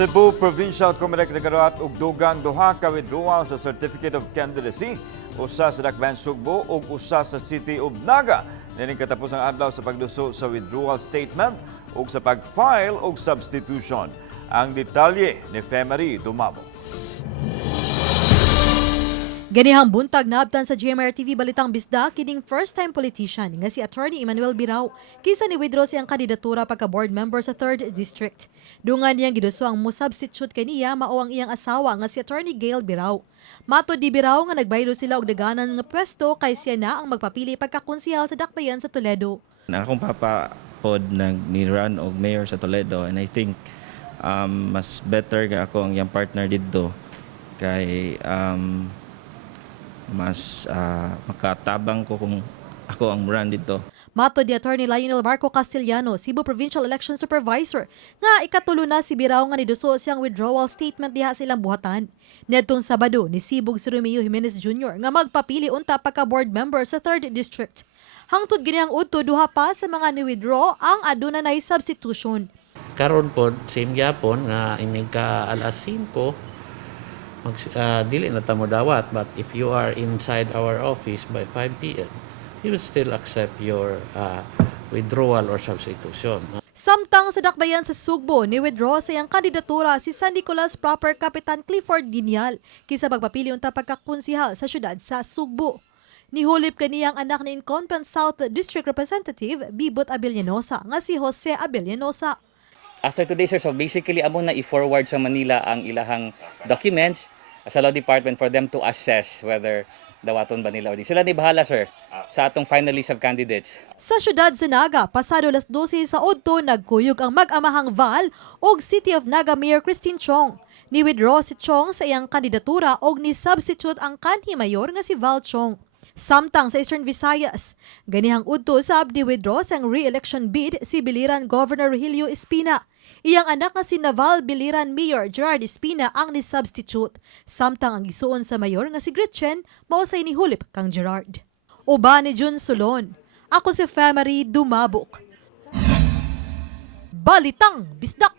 Cebu Provincial Comelec nagarat og dugang duha ka withdrawal sa Certificate of Candidacy, usa sa Dakbayan Sugbo ug usa sa City of Naga. Nining katapos ang adlaw sa pagduso sa withdrawal statement ug sa pag-file og substitution. Ang detalye ni Femari Dumabo. Ganihang buntag naabtan sa GMR TV Balitang Bisda kining first-time politician nga si Attorney Emmanuel Birao kisa ni withdraw siyang kandidatura pagka-board member sa 3rd District. Dungan niyang giduso ang mo-substitute kaniya mao ang iyang asawa nga si Attorney Gail Birao. Matod di Birao nga nagbaylo sila og daganan nga pwesto kay siya na ang magpapili pagkakonsehal sa Dakbayan sa Toledo. Akong papa pod nag-run og mayor sa Toledo and I think mas better nga ako ang iyang partner dito kay mas makatabang ko kung ako ang run dito. Matod ni Attorney Lionel Marco Castellano, Cebu Provincial Election Supervisor, nga ikatulo na si Birao nga niduso siyang withdrawal statement diha sa ilang buhatan. Nitong Sabado, nisibog si Romeo Jimenez Jr. nga magpapili unta pagka-board member sa 3rd District. Hangtod ginihang udto duha pa sa mga ni-withdraw ang aduna nay substitution. Karon po, same gyapon nga inig ka alas 5, dili na tamo dawat, but if you are inside our office by 5 p.m., we will still accept your withdrawal or substitution. Samtang sa Dakbayan sa Sugbo, ni-withdraw sa iyang kandidatura si San Nicolas proper Kapitan Clifford Ginial kisa pagpapili unta pagkakonsehal sa syudad sa Sugbo. Nihulip kaniyang anak ni incumbent South District Representative Bibot Abellanosa nga si Jose Abellanosa. After today, sir, so basically, amo na i-forward sa Manila ang ilahang documents sa Law Department for them to assess whether dawaton ba nila o di. Sila ni bahala, sir, sa atong final list of candidates. Sa syudad sa Naga, pasado las 12 sa Udto, nagkuyog ang mag-amahang Val og City of Naga Mayor Christine Chong. Ni-withdraw si Chong sa iyang kandidatura og ni-substitute ang kanhi mayor nga si Val Chong. Samtang sa Eastern Visayas, ganihang udto sab ni-withdraw sa re-election bid si Biliran Governor Rogelio Espina. Iyang anak nga si Naval Biliran Mayor Gerard Espina ang ni-substitute. Samtang ang gisuon sa mayor nga si Gretchen, mao say nihulip kang Gerard. Uba ni Jun Solon. Ako si Femari Dumabok. Balitang Bisdak.